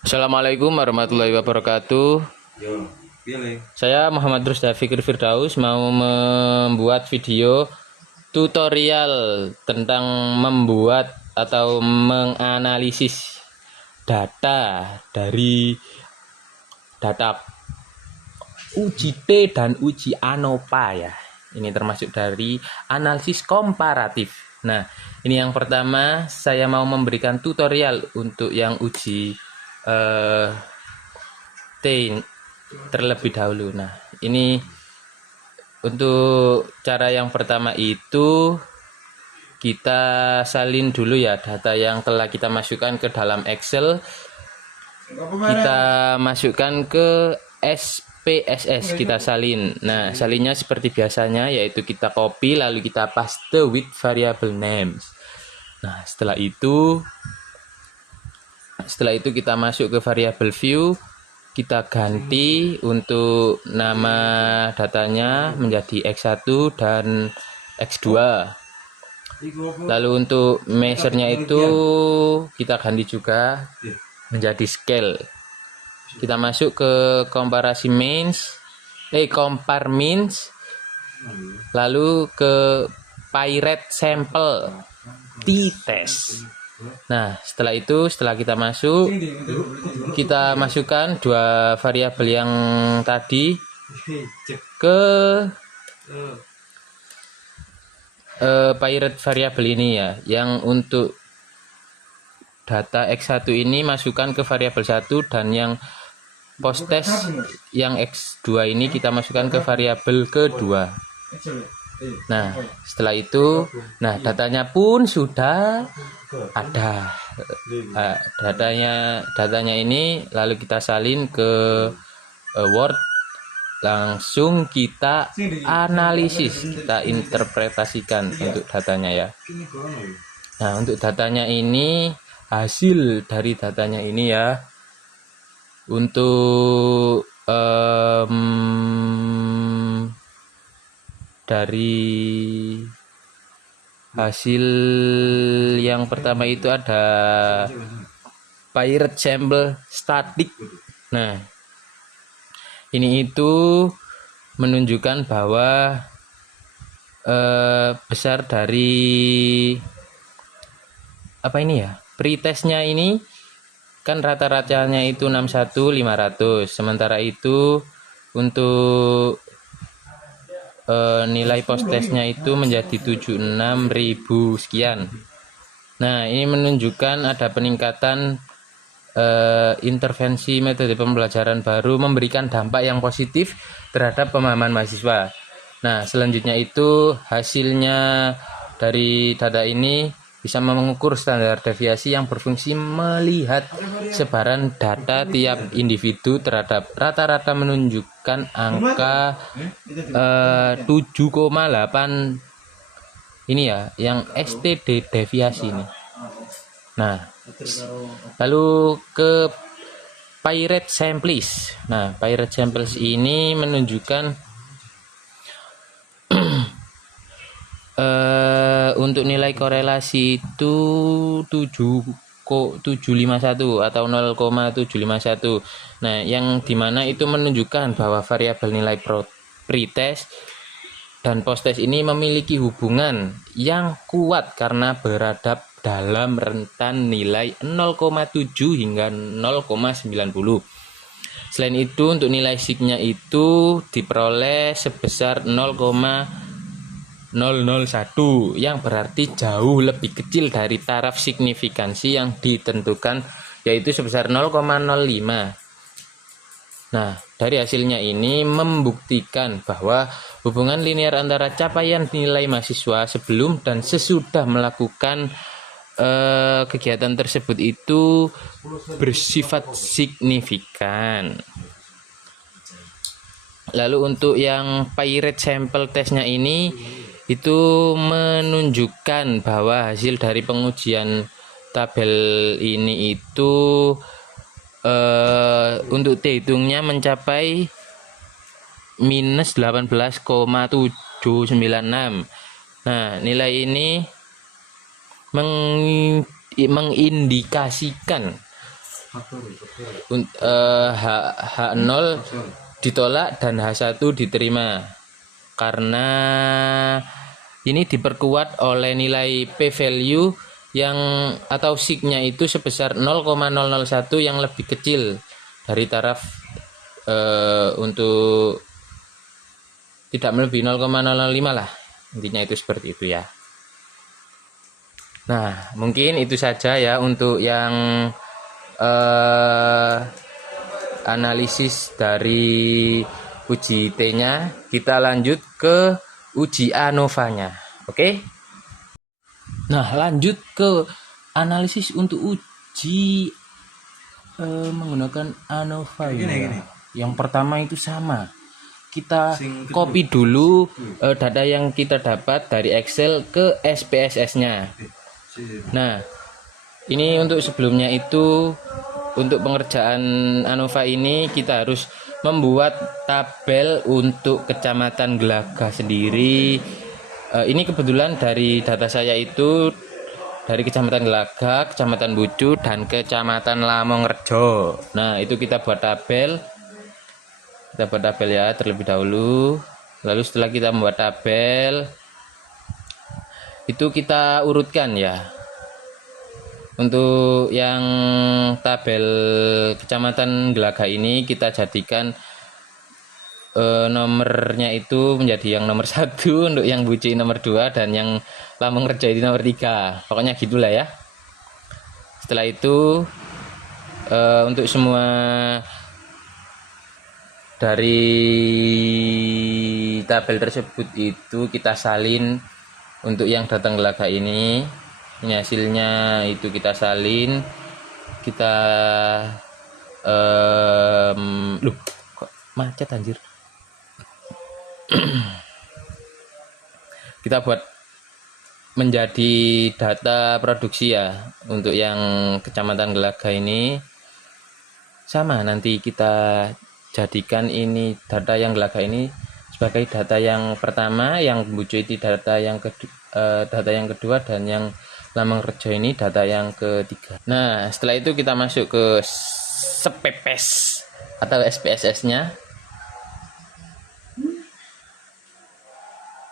Assalamualaikum warahmatullahi wabarakatuh. Yo, pilih. Saya Muhammad Rusda Fikri Firdaus mau membuat video tutorial tentang membuat atau menganalisis data dari data uji T dan uji ANOVA ya. Ini termasuk dari analisis komparatif. Nah, ini yang pertama saya mau memberikan tutorial untuk yang uji T terlebih dahulu. Nah, ini untuk cara yang pertama itu kita salin dulu ya data yang telah kita masukkan ke dalam Excel. Kita masukkan ke SPSS, kita salin. Nah, salinnya seperti biasanya yaitu kita copy lalu kita paste with variable names. Nah, setelah itu kita masuk ke variable view, kita ganti untuk nama datanya menjadi X1 dan X2. Lalu untuk measure-nya itu kita ganti juga menjadi scale. Kita masuk ke komparasi compare means, lalu ke pirate sample t-test. Nah, setelah kita masuk, kita masukkan dua variabel yang tadi ke pirate variabel ini ya. Yang untuk data X1 ini masukkan ke variabel 1 dan yang post test yang X2 ini kita masukkan ke variabel kedua. Nah, setelah itu, datanya pun sudah ada. Datanya ini lalu kita salin ke Word, langsung kita analisis, kita interpretasikan untuk datanya ya. Nah, untuk datanya ini, hasil dari datanya ini ya, untuk dari hasil yang pertama itu ada pirate sample static. Nah, ini itu menunjukkan bahwa besar dari apa ini ya, pretestnya ini kan rata-ratanya itu 61.500, sementara itu untuk nilai post testnya itu menjadi 76.000 sekian. Nah, ini menunjukkan ada peningkatan intervensi metode pembelajaran baru memberikan dampak yang positif terhadap pemahaman mahasiswa. Nah, selanjutnya itu hasilnya dari data ini bisa mengukur standar deviasi yang berfungsi melihat sebaran data tiap individu terhadap rata-rata menunjukkan angka 7,8 ini ya, yang STD deviasi ini. Nah, lalu ke pirate samples. Nah, pirate samples ini menunjukkan untuk nilai korelasi itu 751 atau 0,751. Nah, yang dimana itu menunjukkan bahwa variabel nilai pretest dan post test ini memiliki hubungan yang kuat karena beradab dalam rentan nilai 0,7 hingga 0,90. Selain itu, untuk nilai sigma itu diperoleh sebesar 0,001 yang berarti jauh lebih kecil dari taraf signifikansi yang ditentukan, yaitu sebesar 0,05. Nah, dari hasilnya ini membuktikan bahwa hubungan linear antara capaian nilai mahasiswa sebelum dan sesudah melakukan kegiatan tersebut itu bersifat signifikan. Lalu untuk yang pirate sample testnya ini itu menunjukkan bahwa hasil dari pengujian tabel ini itu untuk T hitungnya mencapai minus 18,796. Nah, nilai ini mengindikasikan H0 ditolak dan H1 diterima karena ini diperkuat oleh nilai P value yang atau signya itu sebesar 0,001 yang lebih kecil dari taraf untuk tidak melebihi 0,005 lah, intinya itu seperti itu ya. Nah, mungkin itu saja ya untuk yang analisis dari uji T-nya. Kita lanjut ke uji ANOVA-nya. Oke? Nah, lanjut ke analisis untuk uji menggunakan ANOVA ya. Gini. Yang pertama itu sama. Kita copy dulu data yang kita dapat dari Excel ke SPSS-nya. Nah, ini untuk sebelumnya itu untuk pengerjaan ANOVA ini kita harus membuat tabel untuk Kecamatan Gelaga sendiri. Ini kebetulan dari data saya itu dari Kecamatan Gelaga, Kecamatan Bucu, dan Kecamatan Lamongerjo. Nah, itu kita buat tabel. Kita buat tabel ya terlebih dahulu. Lalu setelah kita membuat tabel, itu kita urutkan ya. Untuk yang tabel Kecamatan Gelaga ini kita jadikan nomornya itu menjadi yang nomor 1, untuk yang Buci nomor 2, dan yang Lamongerjo itu nomor 3. Pokoknya gitulah ya. Setelah itu untuk semua dari tabel tersebut itu kita salin. Untuk yang datang Gelaga ini hasilnya itu kita salin, kita loh kok macet anjir. Kita buat menjadi data produksi ya. Untuk yang Kecamatan Gelaga ini sama, nanti kita jadikan ini data yang Gelaga ini sebagai data yang pertama, yang Bucu itu data yang kedua, dan yang Lamongerjo ini data yang ketiga. Nah, setelah itu kita masuk ke SPPS atau SPSS-nya.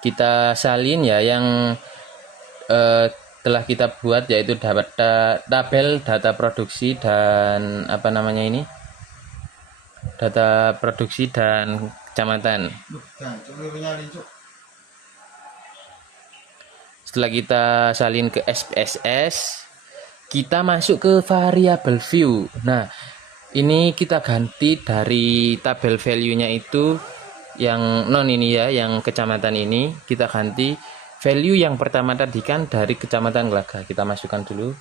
Kita salin ya yang telah kita buat, yaitu tabel data produksi dan data produksi dan kecamatan. Setelah kita salin ke SPSS, kita masuk ke variable view. Nah, ini kita ganti dari tabel value-nya itu yang non ini ya, yang kecamatan ini kita ganti value yang pertama tadi kan dari Kecamatan Gelaga. Kita masukkan dulu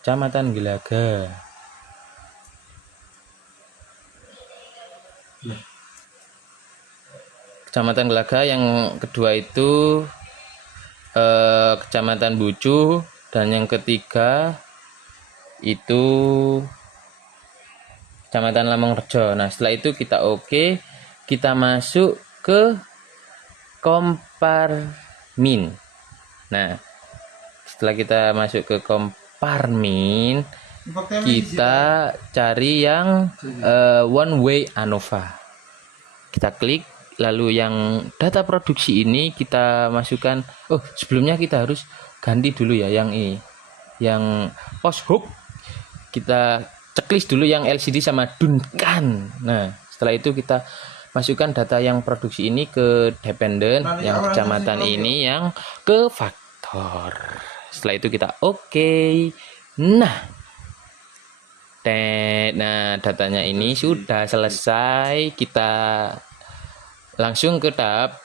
Kecamatan Gelaga. Kecamatan Gelaga yang kedua itu Kecamatan Bucu, dan yang ketiga itu Kecamatan Lamongerjo. Nah, setelah itu kita oke, kita masuk ke Komparmin. Nah, setelah kita masuk ke Komparmin, kita cari yang one way ANOVA. Kita klik. Lalu yang data produksi ini kita masukkan. Oh, sebelumnya kita harus ganti dulu ya yang ini, yang post hook. Kita checklist dulu yang LCD sama Duncan. Nah, setelah itu kita masukkan data yang produksi ini ke dependent, yang kecamatan ini yang ke faktor. Setelah itu kita oke. Nah, datanya ini sudah selesai. Kita langsung ke tab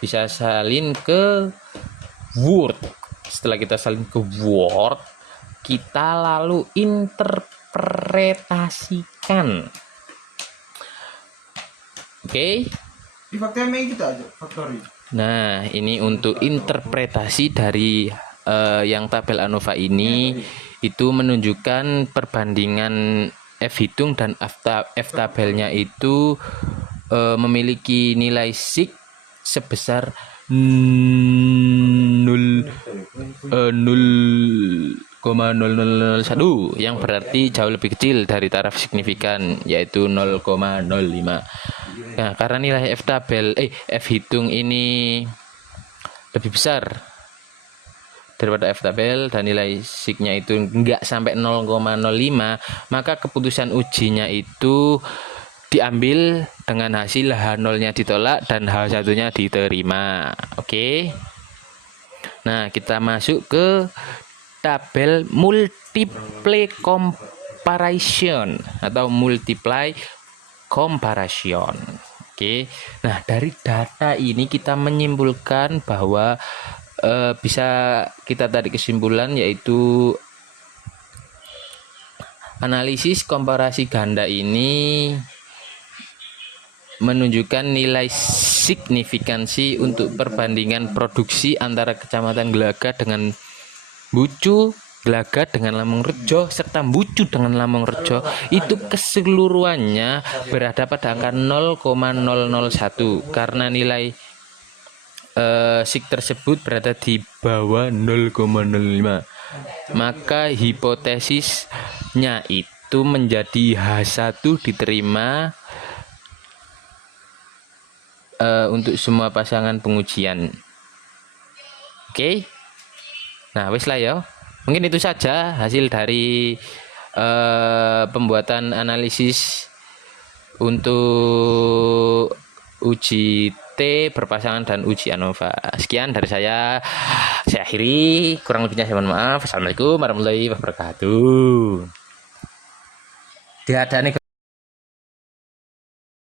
bisa salin ke Word. Setelah kita salin ke Word, kita lalu interpretasikan. Oke. Nah, ini untuk interpretasi dari yang tabel ANOVA ini, itu menunjukkan perbandingan F hitung dan F tabelnya itu memiliki nilai sig sebesar 0,005 0,0001 yang berarti jauh lebih kecil dari taraf signifikan yaitu 0,05. Nah, karena nilai F hitung ini lebih besar daripada F tabel dan nilai signya itu enggak sampai 0,05, maka keputusan ujinya itu diambil dengan hasil H0-nya ditolak dan H1-nya diterima. Oke. Nah, kita masuk ke tabel multiply comparison atau multiply comparison. Oke. Nah, dari data ini kita menyimpulkan bahwa bisa kita tarik kesimpulan yaitu analisis komparasi ganda ini menunjukkan nilai signifikansi untuk perbandingan produksi antara Kecamatan Glagah dengan Bucu, Glagah dengan Lamonrejo, serta Bucu dengan Lamonrejo itu keseluruhannya berada pada angka 0,001 karena nilai sig tersebut berada di bawah 0,05. Maka hipotesisnya itu menjadi H1 diterima untuk semua pasangan pengujian. Oke. Nah, wis lah ya. Mungkin itu saja hasil dari pembuatan analisis untuk uji T berpasangan dan uji ANOVA. Sekian dari saya akhiri, kurang lebihnya saya mohon maaf. Assalamualaikum warahmatullahi wabarakatuh. Tidak ada